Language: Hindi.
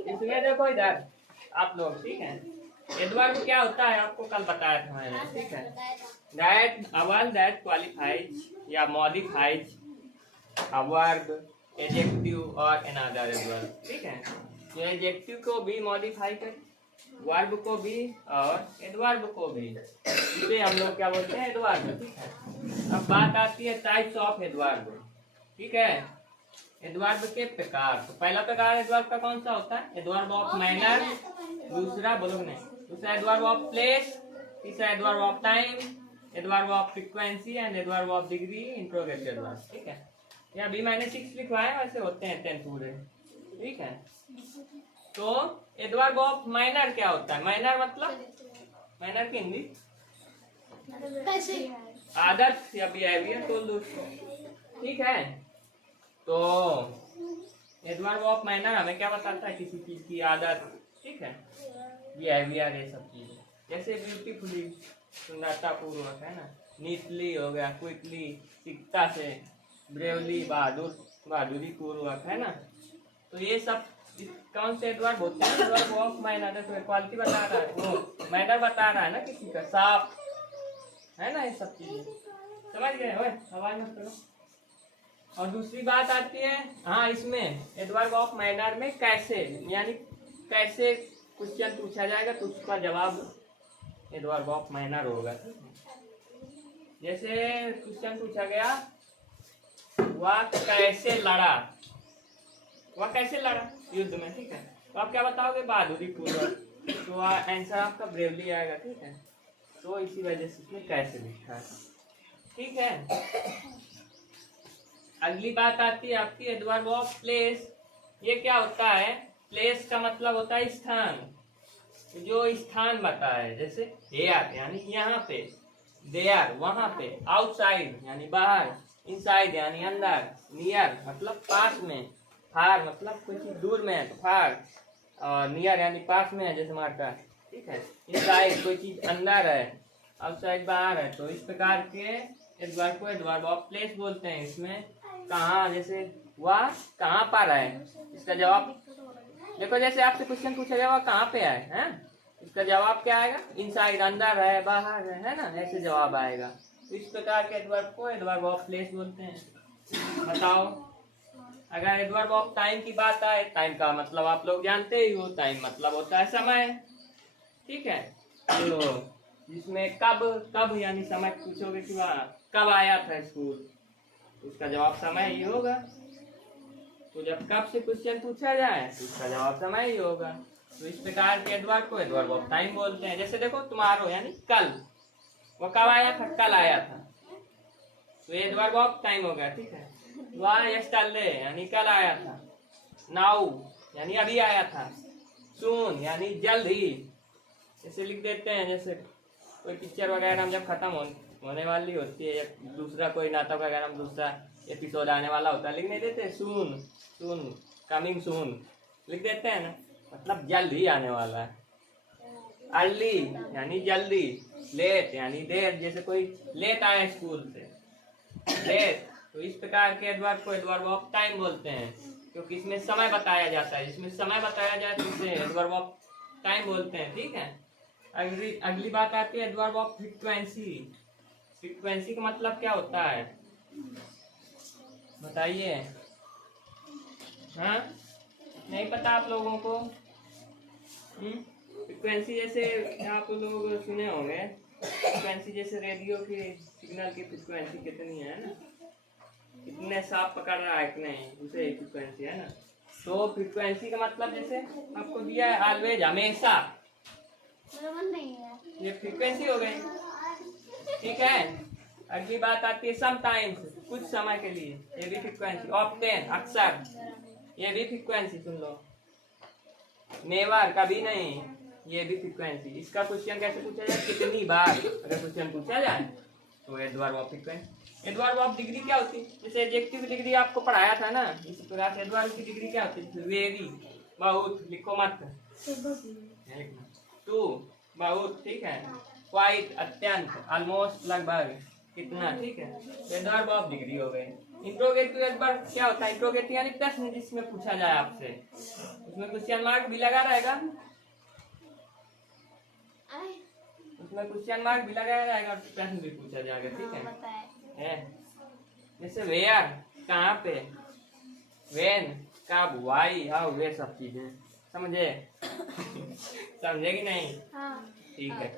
इसमें देखो इधर आप लोग, ठीक है, एडवर्ब क्या होता है आपको कल बताया था मैंने, ठीक है। दैट अवर दैट क्वालिफाइज या मॉडिफाइज अ वर्ब, एडजेक्टिव और अनदर एडवर्ब, ठीक है। तो एडजेक्टिव को भी मॉडिफाई कर, वर्ब को भी और एडवर्ब को भी, इसे हम लोग क्या बोलते हैं, एडवर्ब, ठीक है। अब बात आती है टाइप्स ऑफ एडवर्ब, ठीक है। एडवर्ब के प्रकार, तो पहला प्रकार एडवर्ब का कौन सा होता है, एडवर्ब ऑफ मैनर, दूसरा बोलो नहीं, दूसरा एडवर्ब ऑफ प्लेस, तीसरा adverb of time, adverb of frequency and adverb of degree, interrogative adverb, ठीक है। ये अभी मैंने 6 लिखवाया, वैसे होते हैं 10 पूरे, ठीक है। तो एडवर्ब ऑफ माइनर क्या होता है, माइनर मतलब, माइनर की हिंदी आदत या बिहेवियर बोल दो उसको, ठीक है। तो एडवर्ब ऑफ माइनर हमें क्या बताता है, किसी चीज की आदत, ठीक है, बिहेवियर, ये सब चीजें, जैसे ब्यूटीफुली, सुंदरता पूर्वक, है ना, नीटली हो गया, क्विकली, सिकता से, ब्रेवली, बहादुर, बहादुरी पूर्वक, है ना। तो ये सब कौन से एडवर्ब होते हैं, एडवर्ब ऑफ माइनर। तो क्वालिटी बता रहा है, वो मैनर बता रहा है ना किसी का, साफ, है ना, ये सब चीजें समझ गए, ओए आवाज मत करो। और दूसरी बात आती है, हाँ, इसमें एडवर्ब ऑफ माइनर में कैसे, यानी कैसे क्वेश्चन पूछा जाएगा तो उसका जवाब एडवर्ब ऑफ माइनर होगा। जैसे क्वेश्चन पूछा गया, वह कैसे लड़ा, वह कैसे लड़ा युद्ध में, ठीक है, तो आप क्या बताओगे, बहादुरी पूर्वक, तो आंसर आपका ब्रेवली आएगा, ठीक है। तो इसी वजह से इसमें कैसे लिखा है, ठीक है। अगली बात आती है आपकी एडवर्ब ऑफ प्लेस। ये क्या होता है, प्लेस का मतलब होता है स्थान, जो स्थान बताए, जैसे हेयर यानी यहाँ पे, देयर वहां पे, आउटसाइड यानी बाहर, इनसाइड यानी अंदर, नियर मतलब पास में, फार मतलब कुछ दूर में है तो फार, और नियर यानी पास में है जैसे मार्कर, ठीक है। इनसाइड कोई चीज अंदर है, आउटसाइड बाहर है। तो इस प्रकार के एडवर्ब को एडवर्ब ऑफ प्लेस बोलते हैं। इसमें कहाँ, जैसे वह कहाँ पर है, इसका जवाब देखो, जैसे आपसे क्वेश्चन पूछा जाए वह कहाँ पे है, इसका जवाब क्या आएगा, इनसाइड अंदर है, बाहर है ना, ऐसे जवाब आएगा। तो इस प्रकार के एडवर्ब को एडवर्ब ऑफ प्लेस बोलते हैं। बताओ, अगर एडवर्ब ऑफ टाइम की बात आए, टाइम का मतलब आप लोग जानते ही हो, टाइम मतलब होता है समय, ठीक है। तो जिसमें कब, कब यानी समय पूछोगे कि वह कब आया था स्कूल, उसका जवाब समय ही होगा। तो जब कब से क्वेश्चन पूछा जाए तो उसका जवाब समय ही होगा। तो इस प्रकार के एडवर्ब को एडवर्ब ऑफ टाइम बोलते हैं। जैसे देखो, तुम्हारो यानी कल, वो कब आया था, कल आया था, तो ये एडवर्ब ऑफ टाइम हो गया, ठीक है। वह यस्टरडे यानी कल आया था, नाउ यानी अभी आया था, सून यानी जल्द ही, ऐसे लिख देते हैं। जैसे कोई पिक्चर वगैरह हम जब खत्म होने वाली होती है, या दूसरा कोई नाटक वगैरह हम दूसरा एपिसोड आने वाला होता है, लिख नहीं देते, सून, सून, कमिंग सून लिख देते हैं ना, मतलब जल्द ही आने वाला है। अर्ली यानी जल्दी, लेट यानी देर, जैसे कोई लेट आया स्कूल से, लेट। तो इस प्रकार के एडवर्ब को एडवर्ब ऑफ टाइम बोलते हैं, क्योंकि इसमें समय बताया जाता है। इसमें समय बताया जाए तो इसे एडवर्ब ऑफ टाइम बोलते हैं, ठीक है। अगली बात आती है एडवर्ब ऑफ फ्रीक्वेंसी। फ्रीक्वेंसी का मतलब क्या होता है, बताइए, हाँ, नहीं पता आप लोगों को? फ्रीक्वेंसी जैसे आप लोग सुने होंगे, फ्रीक्वेंसी जैसे रेडियो की सिग्नल की फ्रीक्वेंसी कितनी है ना, कितने साफ पकड़ रहा है कि नहीं, उसे फ्रीक्वेंसी है ना। तो फ्रीक्वेंसी का मतलब जैसे आपको दिया है ऑलवेज, हमेशा, ये फ्रीक्वेंसी हो गई, ठीक है। अगली बात आती है समटाइम्स, कुछ समय के लिए, ये भी फ्रीक्वेंसी। ऑफ्टेन अक्सर, ये भी फ्रीक्वेंसी, सुन लो। नेवर कभी नहीं, ये भी फ्रीक्वेंसी। इसका क्वेश्चन कैसे पूछा जाए, कितनी बार अगर क्वेश्चन पूछा जाए तो adverb of frequency. Adverb of degree क्या होती है, जैसे एडजेक्टिव डिग्री आपको पढ़ाया था ना, इस प्रकार से एडवर्ब की डिग्री क्या होती है, वेरी, बहुत, लिखो मत, टू बहुत, ठीक है, क्वाइट अत्यंत, ऑलमोस्ट लगभग, कितना, ठीक है। एडवर्ब ऑफ डिग्री हो गए। इंट्रोगेटिव एडवर्ब क्या होता है? इंट्रोगेटिव यानी प्रश्न जिसमें पूछा जाए आपसे, उसमें क्वेश्चन मार्क भी लगा रहेगा, उसमें क्वेश्चन मार्क भी लगाया जाएगा और प्रश्न भी पूछा जाएगा, ठीक है। जैसे वेयर कहाँ पे, वेन कब, वाई हाउ, वे सब चीजें समझे? समझे कि नहीं? ठीक है।